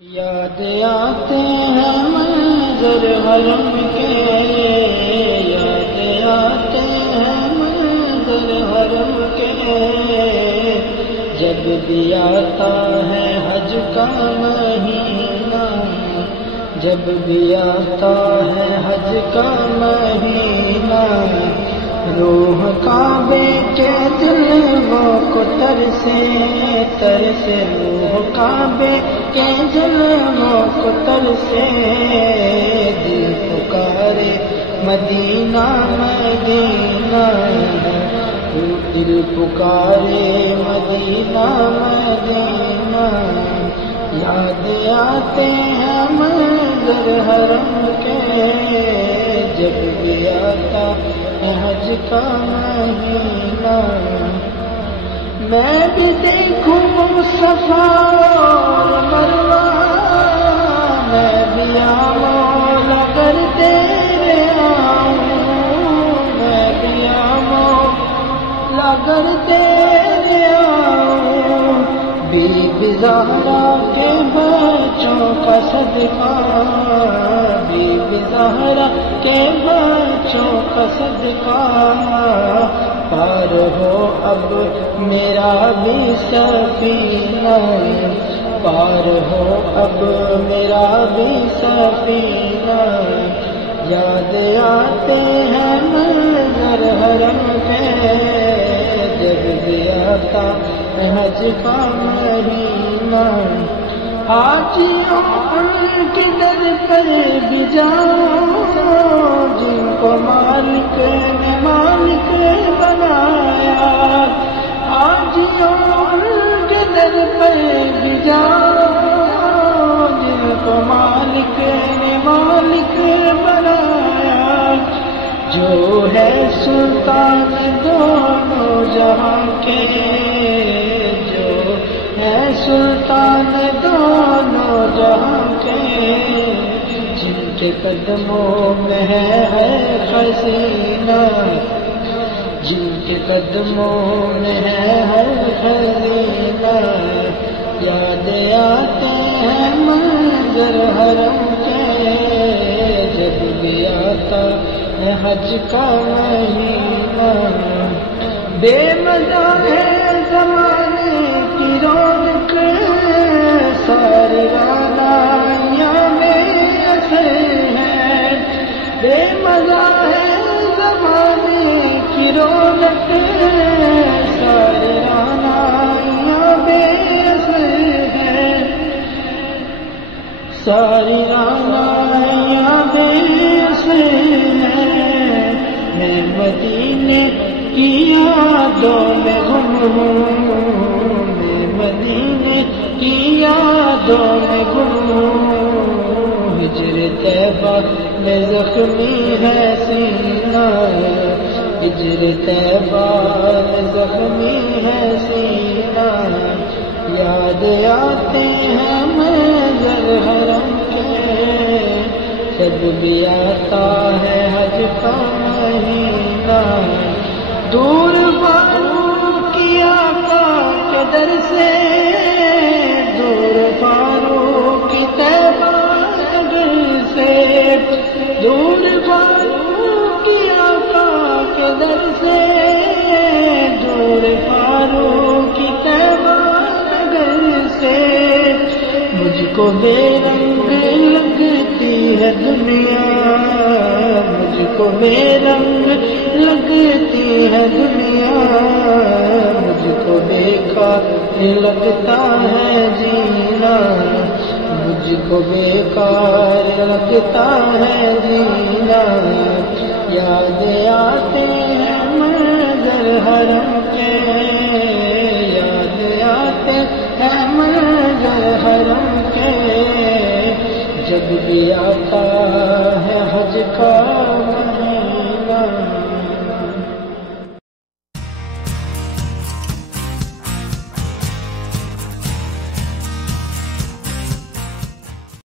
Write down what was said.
یاد آتے ہیں منظر حرم کے، یاد آتے ہیں منظر حرم کے، جب بھی آتا ہے حج کا مہینہ، جب بھی آتا ہے حج کا مہینہ، روح کعبے کے جلووں کو ترسے ترسے، روح کعبے کے جلووں کو ترسے، دل پکارے مدینہ مدینہ، دل پکارے مدینہ مدینہ، یاد آتے ہیں منظر حرم کے، جب بھی آتا ہے حج کا مہینہ، میں بھی دیکھوں مصطفیٰ اور مروہ، میں بھی آؤں اگر تیرے آؤں، میں بھی آؤں اگر تیرے آؤں، بی بی زہرا کے بچوں کا صدقہ، بی بی زہرا کے بچوں کا صدقہ، پار ہو اب میرا بھی سفینہ، پار ہو اب میرا بھی سفینہ، یاد آتے ہیں منظر حرم کے، جب بھی آتا ہے حج کا مہینہ، حاجیوں ان کی در پر بھی جاؤ، جن کو مالک نے مالک بنایا، حاجیوں ان کے در پر بھی جاؤ، جن کو مالک نے مالک بنایا، جو ہے سلطان دونوں جہاں کے، جو ہے سلطان دونوں جہاں کے، جن کے قدموں میں ہے خزینہ، جن کے قدموں میں ہے خزینہ، یاد آتے ہیں منظر حرم کے، جب بھی آتا ہے حج کا مہینہ، بے مزہ ہے زمانے کی رونق، ساری رانائیاں میں اثر ہے، بے مزہ ہے زمانے کی رونق، ساری رانائیاں بے اثر ہے، ساری رانائیاں بے اثر ہے، میں مدینے کی یادوں میں گم ہوں، میں مدینے کی یادوں میں گم ہوں، ہجر طیبہ میں زخمی ہے سینہ، ہجر طیبہ میں زخمی ہے سینہ، یاد آتے ہیں منظر حرم کے، جب بھی آتا ہے حج کا مہینہ، دور فاروق کی آقا کے در سے، دور فاروق کی طیبہ نگر سے، دور فاروق کی آقا کے در سے، دور فاروق کی طیبہ نگر سے، مجھ کو بے رنگ لگتی ہے دنیا، مجھ کو بے رنگ لگتی ہے دنیا، مجھ کو بیکار لگتا ہے جینا، مجھ کو بیکار لگتا ہے جینا، یاد آتے ہیں منظر حرم کے، یاد آتے ہیں منظر حرم کے، جب بھی آتا